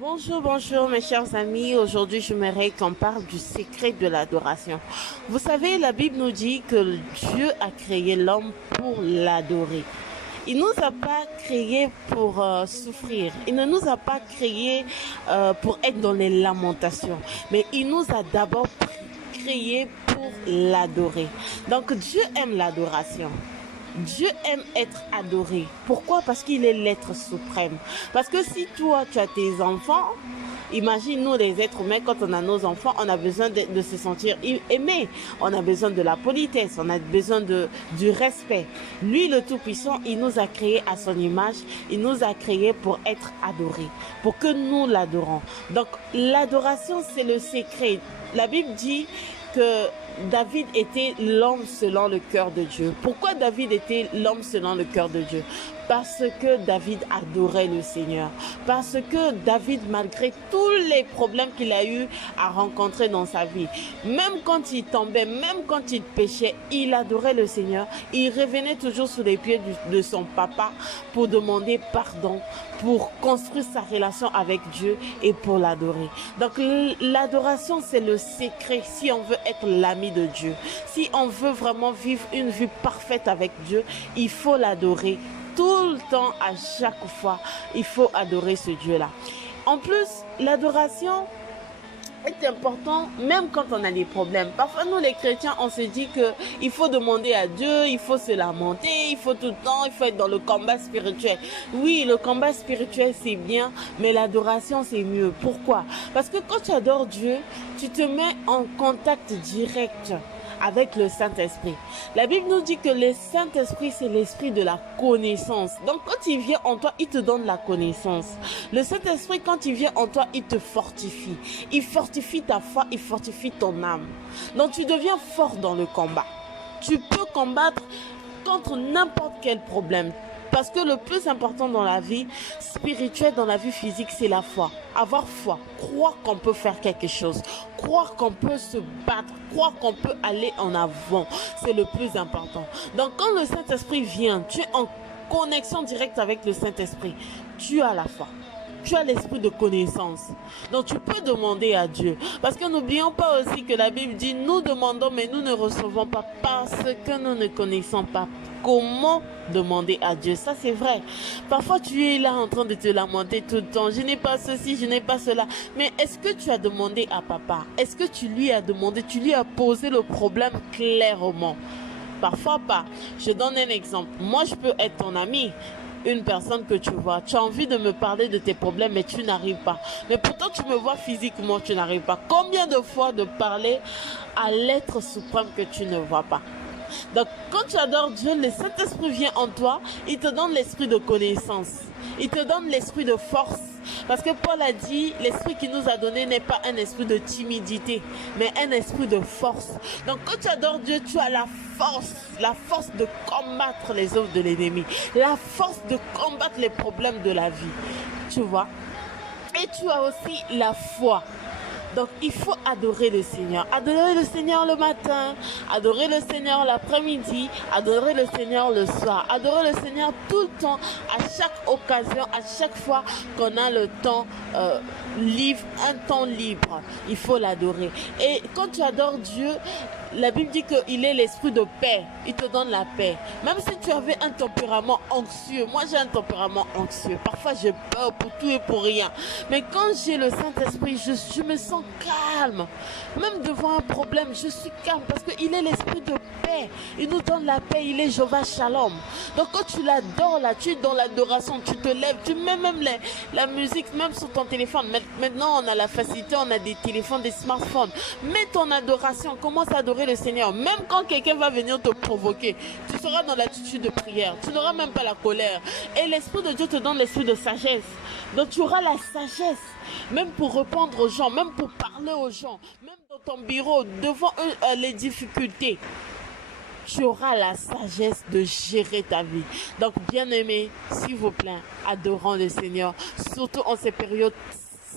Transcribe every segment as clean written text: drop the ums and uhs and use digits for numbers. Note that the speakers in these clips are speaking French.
Bonjour, bonjour mes chers amis. Aujourd'hui, j'aimerais qu'on parle du secret de l'adoration. Vous savez, la Bible nous dit que Dieu a créé l'homme pour l'adorer. Il nous a pas créés pour souffrir. Il ne nous a pas créés pour être dans les lamentations. Mais il nous a d'abord créés pour l'adorer. Donc Dieu aime l'adoration. Dieu aime être adoré. Pourquoi? Parce qu'il est l'être suprême. Parce que si toi, tu as tes enfants, imagine nous les êtres humains, quand on a nos enfants, on a besoin de se sentir aimé. On a besoin de la politesse, on a besoin du respect. Lui, le Tout-Puissant, il nous a créés à son image. Il nous a créés pour être adorés, pour que nous l'adorons. Donc, l'adoration, c'est le secret. La Bible dit que David était l'homme selon le cœur de Dieu. Pourquoi David était l'homme selon le cœur de Dieu? Parce que David adorait le Seigneur. Parce que David, malgré tous les problèmes qu'il a eu à rencontrer dans sa vie, même quand il tombait, même quand il péchait, il adorait le Seigneur. Il revenait toujours sous les pieds de son papa pour demander pardon, pour construire sa relation avec Dieu et pour l'adorer. Donc l'adoration, c'est le secret si on veut être l'ami de Dieu. Si on veut vraiment vivre une vie parfaite avec Dieu, il faut l'adorer. Tout le temps, à chaque fois, il faut adorer ce Dieu-là. En plus, l'adoration est important même quand on a des problèmes. Parfois, nous les chrétiens, on se dit que il faut demander à Dieu, il faut se lamenter, il faut tout le temps, il faut être dans le combat spirituel. Oui, le combat spirituel, c'est bien, mais l'adoration, c'est mieux. Pourquoi? Parce que quand tu adores Dieu, tu te mets en contact direct avec le Saint-Esprit. La Bible nous dit que le Saint-Esprit, c'est l'esprit de la connaissance. Donc, quand il vient en toi, il te donne la connaissance. Le Saint-Esprit, quand il vient en toi, il te fortifie. Il fortifie ta foi, il fortifie ton âme. Donc, tu deviens fort dans le combat. Tu peux combattre contre n'importe quel problème. Parce que le plus important dans la vie spirituelle, dans la vie physique, c'est la foi. Avoir foi, croire qu'on peut faire quelque chose, croire qu'on peut se battre, croire qu'on peut aller en avant, c'est le plus important. Donc quand le Saint-Esprit vient, tu es en connexion directe avec le Saint-Esprit, tu as la foi. Tu as l'esprit de connaissance. Donc tu peux demander à Dieu. Parce que n'oublions pas aussi que la Bible dit, nous demandons mais nous ne recevons pas parce que nous ne connaissons pas comment demander à Dieu. Ça c'est vrai. Parfois tu es là en train de te lamenter tout le temps. Je n'ai pas ceci, je n'ai pas cela. Mais est-ce que tu as demandé à papa? Est-ce que tu lui as demandé? Tu lui as posé le problème clairement? Parfois pas. Je donne un exemple. Moi je peux être ton ami, une personne que tu vois, tu as envie de me parler de tes problèmes, mais tu n'arrives pas. Mais pourtant, tu me vois physiquement, tu n'arrives pas. Combien de fois de parler à l'être suprême que tu ne vois pas? Donc, quand tu adores Dieu, le Saint-Esprit vient en toi, il te donne l'esprit de connaissance. Il te donne l'esprit de force. Parce que Paul a dit, l'esprit qu'il nous a donné n'est pas un esprit de timidité, mais un esprit de force. Donc quand tu adores Dieu, tu as la force de combattre les œuvres de l'ennemi, la force de combattre les problèmes de la vie. Tu vois? Et tu as aussi la foi. Donc, il faut adorer le Seigneur. Adorer le Seigneur le matin, adorer le Seigneur l'après-midi, adorer le Seigneur le soir, adorer le Seigneur tout le temps, à chaque occasion, à chaque fois qu'on a le temps libre, un temps libre. Il faut l'adorer. Et quand tu adores Dieu, la Bible dit qu'il est l'esprit de paix. Il te donne la paix. Même si tu avais un tempérament anxieux. Moi, j'ai un tempérament anxieux. Parfois, j'ai peur pour tout et pour rien. Mais quand j'ai le Saint-Esprit, je me sens calme. Même devant un problème, je suis calme parce qu'il est l'esprit de paix. Il nous donne la paix. Il est Jéhovah Shalom. Donc, quand tu l'adores là, tu es dans l'adoration. Tu te lèves. Tu mets même la musique, même sur ton téléphone. Maintenant, on a la facilité. On a des téléphones, des smartphones. Mets ton adoration. Commence à adorer le Seigneur. Même quand quelqu'un va venir te provoquer, tu seras dans l'attitude de prière. Tu n'auras même pas la colère. Et l'Esprit de Dieu te donne l'esprit de sagesse. Donc tu auras la sagesse, même pour répondre aux gens, même pour parler aux gens, même dans ton bureau, devant les difficultés. Tu auras la sagesse de gérer ta vie. Donc, bien-aimés, s'il vous plaît, adorons le Seigneur, surtout en ces périodes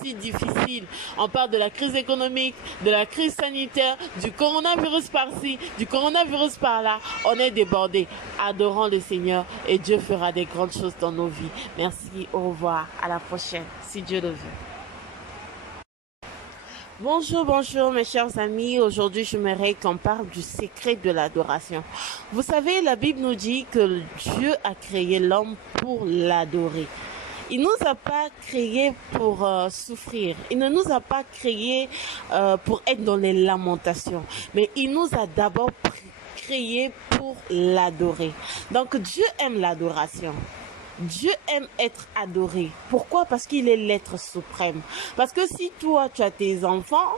si difficile. On parle de la crise économique, de la crise sanitaire, du coronavirus par-ci, du coronavirus par-là. On est débordé. Adorons le Seigneur et Dieu fera des grandes choses dans nos vies. Merci, au revoir, à la prochaine, si Dieu le veut. Bonjour, bonjour mes chers amis. Aujourd'hui, j'aimerais qu'on parle du secret de l'adoration. Vous savez, la Bible nous dit que Dieu a créé l'homme pour l'adorer. Il nous a pas créés pour souffrir. Il ne nous a pas créés pour être dans les lamentations. Mais il nous a d'abord créés pour l'adorer. Donc Dieu aime l'adoration. Dieu aime être adoré. Pourquoi? Parce qu'il est l'être suprême. Parce que si toi, tu as tes enfants,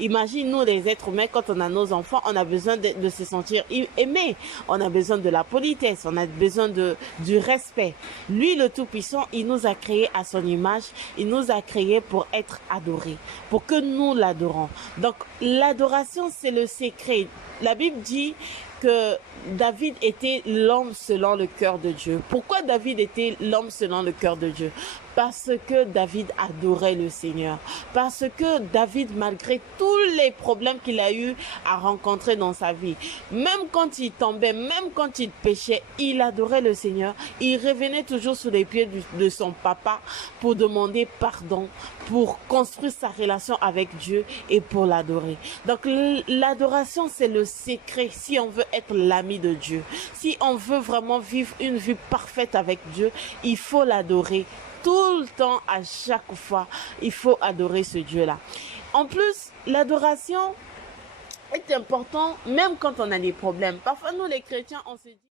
imagine nous les êtres humains, quand on a nos enfants, on a besoin de se sentir aimé. On a besoin de la politesse, on a besoin du respect. Lui, le Tout-Puissant, il nous a créés à son image. Il nous a créés pour être adorés, pour que nous l'adorons. Donc, l'adoration, c'est le secret. La Bible dit que David était l'homme selon le cœur de Dieu. Pourquoi David était l'homme selon le cœur de Dieu? Parce que David adorait le Seigneur. Parce que David, malgré tous les problèmes qu'il a eu à rencontrer dans sa vie, même quand il tombait, même quand il péchait, il adorait le Seigneur. Il revenait toujours sous les pieds de son papa pour demander pardon, pour construire sa relation avec Dieu et pour l'adorer. Donc l'adoration, c'est le secret si on veut être l'ami de Dieu. Si on veut vraiment vivre une vie parfaite avec Dieu, il faut l'adorer. Tout le temps, à chaque fois, il faut adorer ce Dieu-là. En plus, l'adoration est importante même quand on a des problèmes. Parfois, nous les chrétiens, on se dit...